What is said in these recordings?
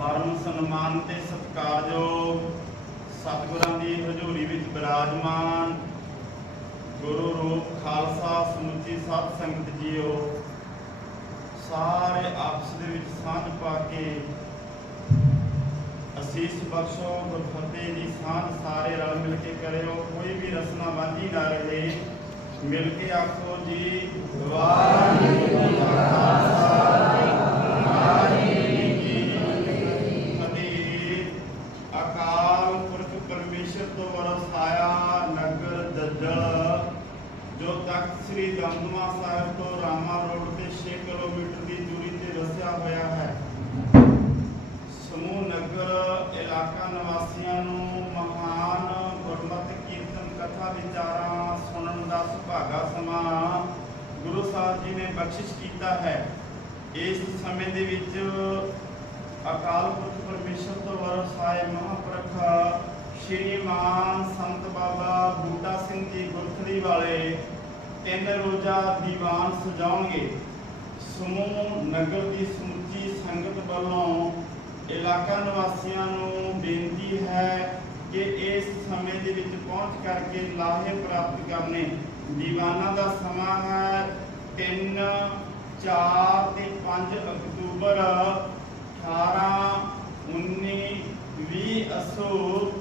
ਪਰਮ ਸਨਮਾਨ ਤੇ ਸਤਿਕਾਰਯੋਗ ਸਤਿਗੁਰਾਂ ਦੀ ਹਜ਼ੂਰੀ ਵਿੱਚ ਬਿਰਾਜਮਾਨ ਗੁਰੂ ਰੂਪ ਖਾਲਸਾ ਸਮੁੱਚੀ ਸਤ ਸੰਗਤ ਜੀਓ, ਸਾਰੇ ਆਪਸ ਦੇ ਵਿੱਚ ਸਾਂਝ ਪਾ ਕੇ ਅਸੀਸ ਬਖਸ਼ੋ ਗੁਰਫਤਿਹ ਦੀ ਸਾਂਝ ਸਾਰੇ ਰਲ ਮਿਲ ਕੇ ਕਰਿਓ, ਕੋਈ ਵੀ ਰਸਨਾ ਵਾਂਝੀ ਨਾ ਰਹੇ, ਮਿਲ ਕੇ ਆਖੋ ਜੀ ਵਾਹਿਗੁਰੂ ਸ੍ਰੀ ਦਮਦਮਾ ਸਾਹਿਬ ਤੋਂ ਰਾਮਾ ਰੋਡ ਤੇ 6 ਕਿਲੋਮੀਟਰ ਦੀ ਦੂਰੀ ਤੇ ਵਸਿਆ ਹੋਇਆ ਹੈ। ਸਮੂਹ ਨਗਰ ਇਲਾਕਾ ਨਿਵਾਸੀਆਂ ਨੂੰ ਮਹਾਨ ਗੁਰਮਤਿ ਕੀਰਤਨ ਕਥਾ ਵਿਚਾਰਾਂ ਸੁਣਨ ਦਾ ਸੁਭਾਗਾ ਸਮਾਂ ਗੁਰੂ ਸਾਹਿਬ ਜੀ ਨੇ ਬਖਸ਼ਿਸ਼ ਕੀਤਾ ਹੈ। ਇਸ ਸਮੇਂ ਦੇ ਵਿੱਚ ਅਕਾਲ ਪੁਰਖ ਪਰਮੇਸ਼ਰ ਤੋਂ ਵਰਸਾਏ ਮਹਾਂਪੁਰਖ ਸ਼੍ਰੀਮਾਨ ਸੰਤ ਬਾਬਾ ਬੂਟਾ ਸਿੰਘ ਜੀ ਗੁਰਥੜੀ ਵਾਲੇ ਤਿੰਨ ਰੋਜ਼ਾ ਦੀਵਾਨ ਸਜਾਉਣਗੇ। ਸਮੂਹ ਨਗਰ ਦੀ ਸਮੁੱਚੀ ਸੰਗਤ ਵੱਲੋਂ ਇਲਾਕਾ ਨਿਵਾਸੀਆਂ ਨੂੰ ਬੇਨਤੀ ਹੈ ਕਿ ਇਸ ਸਮੇਂ ਦੇ ਵਿੱਚ ਪਹੁੰਚ ਕਰਕੇ ਲਾਹੇ ਪ੍ਰਾਪਤ ਕਰਨੇ। ਦੀਵਾਨਾਂ ਦਾ ਸਮਾਂ ਹੈ 3 4 ਤੇ 5 ਅਕਤੂਬਰ 18 19 20 ਅਸੂ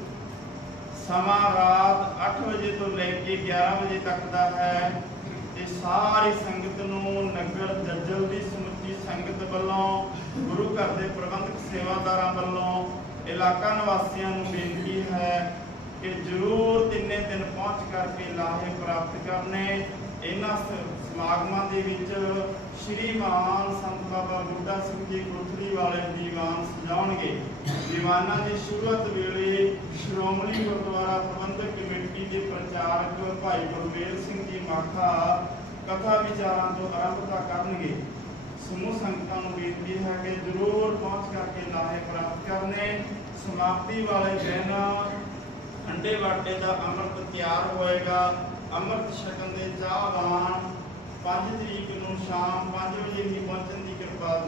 ਸਮਾਂ ਰਾਤ 8 ਵਜੇ ਤੋਂ ਲੈ ਕੇ 11 ਵਜੇ ਤੱਕ ਦਾ ਹੈ। ਸਾਰੀ ਸੰਗਤ ਨੂੰ, ਨਗਰ ਜੱਜਲ ਦੀ ਸਮੁੱਚੀ ਸੰਗਤ ਵੱਲੋਂ, ਗੁਰੂ ਘਰ ਦੇ ਪ੍ਰਬੰਧਕ ਸੇਵਾਦਾਰਾਂ ਵੱਲੋਂ ਇਲਾਕਾ ਨਿਵਾਸੀਆਂ ਨੂੰ ਬੇਨਤੀ ਹੈ ਕਿ ਜ਼ਰੂਰ ਤਿੰਨੇ ਦਿਨ ਪਹੁੰਚ ਕਰਕੇ ਲਾਹੇ ਪ੍ਰਾਪਤ ਕਰਨੇ। ਇਹਨਾਂ ਸਮਾਗਮਾਂ ਦੇ ਵਿੱਚ ਸ਼੍ਰੀਮਾਨ ਸੰਤ ਬਾਬਾ ਬੁੱਢਾ ਸਿੰਘ ਜੀ ਗੁਰਥੜੀ ਵਾਲੇ ਦੀਵਾਨ ਸਜਾਉਣਗੇ। ਦੀਵਾਨਾਂ ਦੀ ਸ਼ੁਰੂਆਤ ਵੇਲੇ ਸ਼੍ਰੋਮਣੀ ਗੁਰਦੁਆਰਾ ਪ੍ਰਬੰਧਕ ਕਮੇਟੀ ਦੇ ਪ੍ਰਚਾਰਕ ਭਾਈ ਗੁਰਵੇਲ ਸਿੰਘ ਜੀ ਮਾਖਾ ਕਥਾ ਵਿਚਾਰਾਂ ਤੋਂ ਆਰੰਭਤਾ ਕਰਨਗੇ, ਸਮੂਹ ਸੰਗਤਾਂ ਨੂੰ ਬੇਨਤੀ ਹੈ ਕਿ ਜ਼ਰੂਰ ਪਹੁੰਚ ਕਰਕੇ ਲਾਹੇ ਪ੍ਰਾਪਤ ਕਰਨੇ। ਸਮਾਪਤੀ ਵਾਲੇ ਦਿਨ ਅੰਡੇ ਵਾਟੇ ਦਾ ਅੰਮ੍ਰਿਤ ਤਿਆਰ ਹੋਏਗਾ। ਅੰਮ੍ਰਿਤ ਛਕਣ ਦੇ ਚਾਹਵਾਨ 5 ਤਰੀਕ ਨੂੰ ਸ਼ਾਮ 5 ਵਜੇ ਹੀ ਪਹੁੰਚਣ ਦੀ ਕਿਰਪਾ